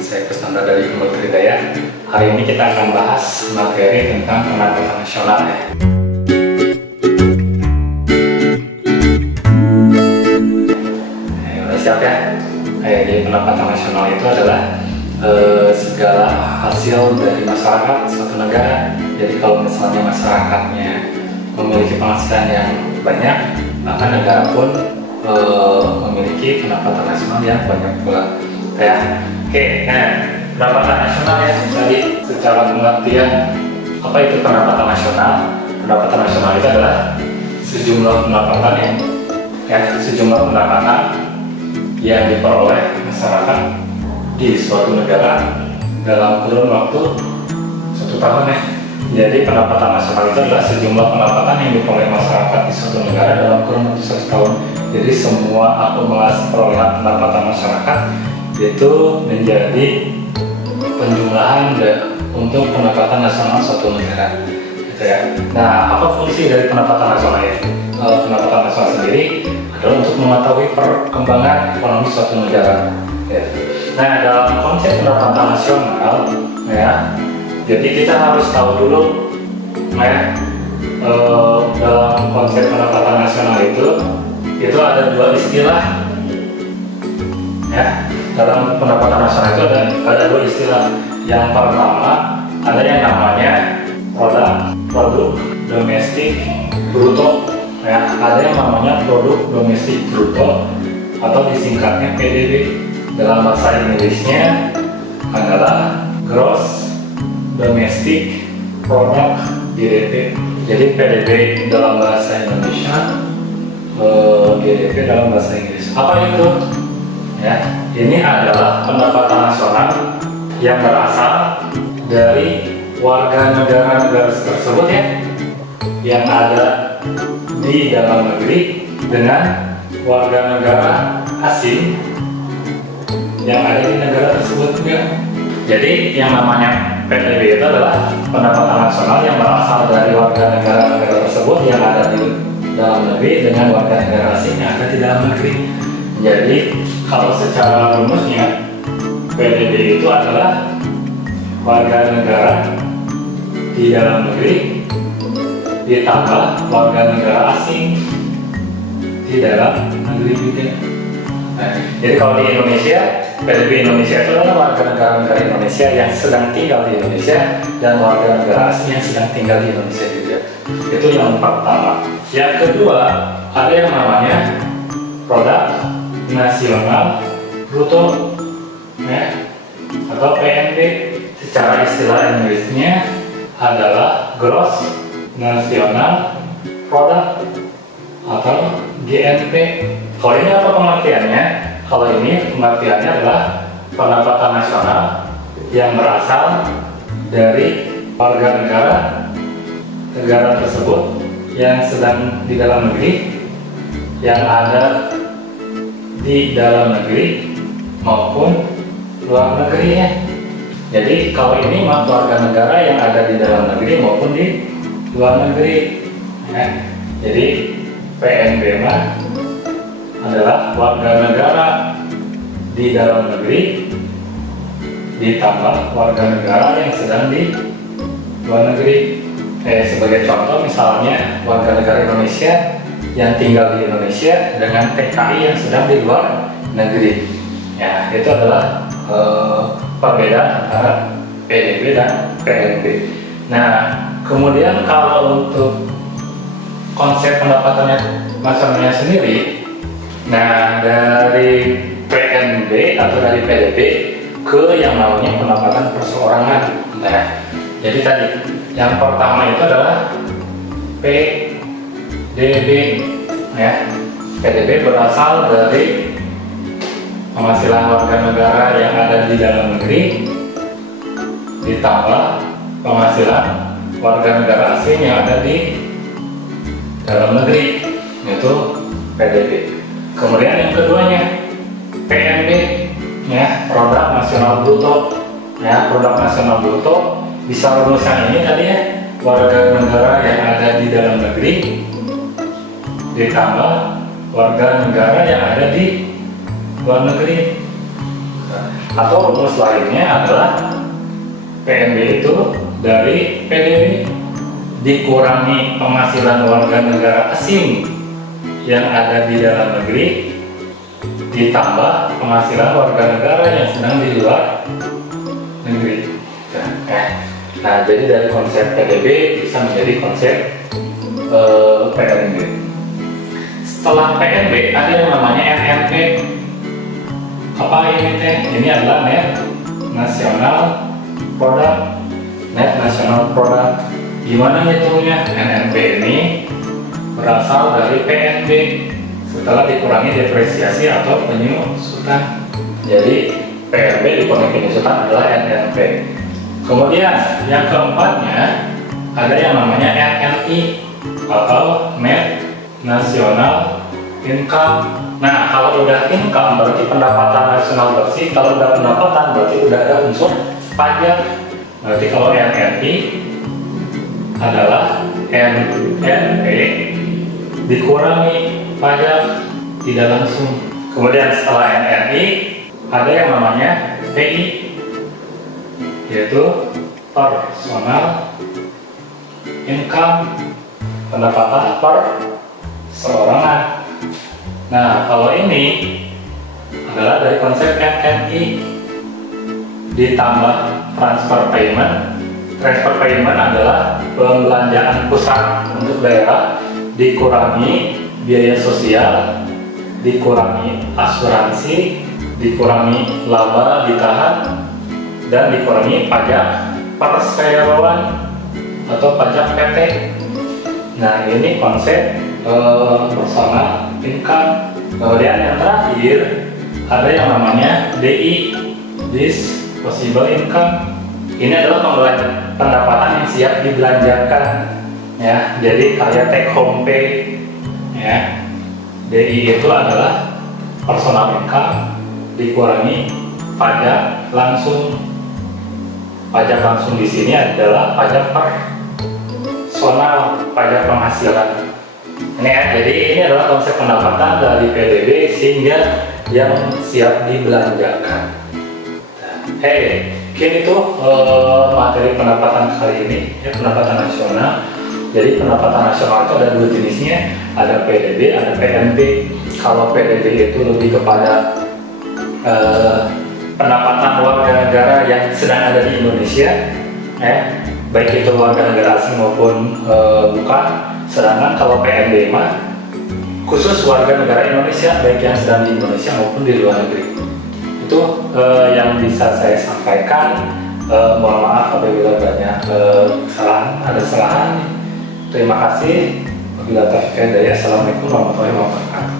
saya Kusnandar dari Gumul Tridaya. Hari ini kita akan bahas materi tentang pendapatan nasional ya. Udah siap ya? Jadi pendapatan nasional itu adalah segala hasil dari masyarakat suatu negara. Jadi kalau misalnya masyarakatnya memiliki penghasilan yang banyak, maka negara pun memiliki pendapatan nasional yang banyak pula. Ya, oke. Nah, pendapatan nasional ya tadi secara pengertian apa itu pendapatan nasional? Pendapatan nasional itu adalah sejumlah pendapatan yang diperoleh masyarakat di suatu negara dalam kurun waktu 1 tahun ya. Jadi pendapatan nasional itu adalah sejumlah pendapatan yang diperoleh masyarakat di suatu negara dalam kurun waktu 1 tahun. Jadi semua akumulasi perolehan pendapatan masyarakat itu menjadi penjumlahan untuk pendapatan nasional suatu negara, gitu ya. Nah, apa fungsi dari pendapatan nasional ya? Pendapatan nasional sendiri adalah untuk mengetahui perkembangan ekonomi suatu negara. Ya. Nah, dalam konsep pendapatan nasional, ya, jadi kita harus tahu dulu, ya, dalam konsep pendapatan nasional itu ada 2 istilah, ya. Dalam pendapatan nasional itu ada 2 istilah. Yang pertama ada yang namanya produk domestik bruto, ya. Ada yang namanya produk domestik bruto atau disingkatnya PDB. Dalam bahasa Inggrisnya adalah gross domestic product GDP. Jadi PDB dalam bahasa Indonesia, GDP dalam bahasa Inggris. Apa itu? Ya, ini adalah pendapatan nasional yang berasal dari warga negara-negara tersebut ya, yang ada di dalam negeri dengan warga negara asing yang ada di negara tersebut juga. Jadi yang namanya PDB itu adalah pendapatan nasional yang berasal dari warga negara-negara tersebut yang ada di dalam negeri dengan warga negara asing yang ada di dalam negeri. Jadi kalau secara rumusnya PDB itu adalah warga negara di dalam negeri ditambah warga negara asing di dalam negeri juga. Nah, jadi kalau di Indonesia, PDB Indonesia itu adalah warga negara Indonesia yang sedang tinggal di Indonesia dan warga negara asing yang sedang tinggal di Indonesia juga. Itu yang pertama. Yang kedua, ada yang namanya produk nasional bruto, ya, atau PNB. Secara istilah Inggrisnya adalah gross national product atau GNP. Kalau ini apa pengertiannya? Kalau ini pengertiannya adalah pendapatan nasional yang berasal dari warga negara tersebut yang sedang di dalam negeri, yang ada di dalam negeri maupun luar negeri ya. Jadi kalau ini mah warga negara yang ada di dalam negeri maupun di luar negeri ya. Jadi PNB mah adalah warga negara di dalam negeri ditambah warga negara yang sedang di luar negeri. Sebagai contoh misalnya warga negara Indonesia yang tinggal di Indonesia dengan TKI yang sedang di luar negeri. Ya, itu adalah perbedaan antara PDB dan PNB. Nah, kemudian kalau untuk konsep pendapatannya nasionalnya sendiri, nah dari PNB atau dari PDB ke yang namanya pendapatan perseorangan. Nah, jadi tadi yang pertama itu adalah PDB, ya. PDB berasal dari penghasilan warga negara yang ada di dalam negeri ditambah penghasilan warga negara asing yang ada di dalam negeri, itu PDB. Kemudian yang keduanya PNB, ya, produk nasional bruto. Ya, produk nasional bruto bisa rumusan ini tadi ya, warga negara yang ada di dalam negeri ditambah warga negara yang ada di luar negeri. Atau rumus lainnya adalah PNB itu dari PDB dikurangi penghasilan warga negara asing yang ada di dalam negeri ditambah penghasilan warga negara yang sedang di luar negeri. Nah, jadi dari konsep PDB bisa menjadi konsep PNB. Setelah PNB ada yang namanya NNP. Apa ini teh? Ini adalah Net National Product. Net National Product. Gimana ngitungnya? NNP ini berasal dari PNB setelah dikurangi depresiasi atau penyusutan. Jadi PNB dikurangi penyusutan adalah NNP. Kemudian yang keempatnya ada yang namanya NNI atau Net National Income. Nah, kalau udah income berarti pendapatan nasional bersih. Kalau udah pendapatan berarti udah ada unsur pajak. Berarti kalau NNI adalah NNP dikurangi pajak tidak langsung. Kemudian setelah NNI ada yang namanya PI, yaitu personal income, pendapatan per seorangan. Nah, kalau ini adalah dari konsep NNI ditambah transfer payment. Transfer payment adalah pembelanjaan pusat untuk daerah dikurangi biaya sosial, dikurangi asuransi, dikurangi laba ditahan, dan dikurangi pajak perseroan atau pajak PT. Nah, ini konsep personal income. Kemudian yang terakhir ada yang namanya DI, disposable income. Ini adalah pendapatan yang siap dibelanjakan, ya. Jadi kayak take home pay, ya. DI itu adalah personal income dikurangi pajak langsung. Pajak langsung di sini adalah pajak personal, pajak penghasilan. Ini ya, jadi ini adalah konsep pendapatan dari PDB sehingga yang siap dibelanjakan. Mungkin itu materi pendapatan kali ini, ya, pendapatan nasional. Jadi pendapatan nasional itu ada dua jenisnya, ada PDB, ada PNB. Kalau PDB itu lebih kepada pendapatan warga negara yang sedang ada di Indonesia, baik itu warga negara asing maupun bukan. Sedangkan kalau PNB mah khusus warga negara Indonesia, baik yang sedang di Indonesia maupun di luar negeri. Itu yang bisa saya sampaikan. Mohon maaf apabila banyak ada kesalahan. Terima kasih. Wabillahi taufiq wal hidayah. Assalamualaikum warahmatullahi wabarakatuh.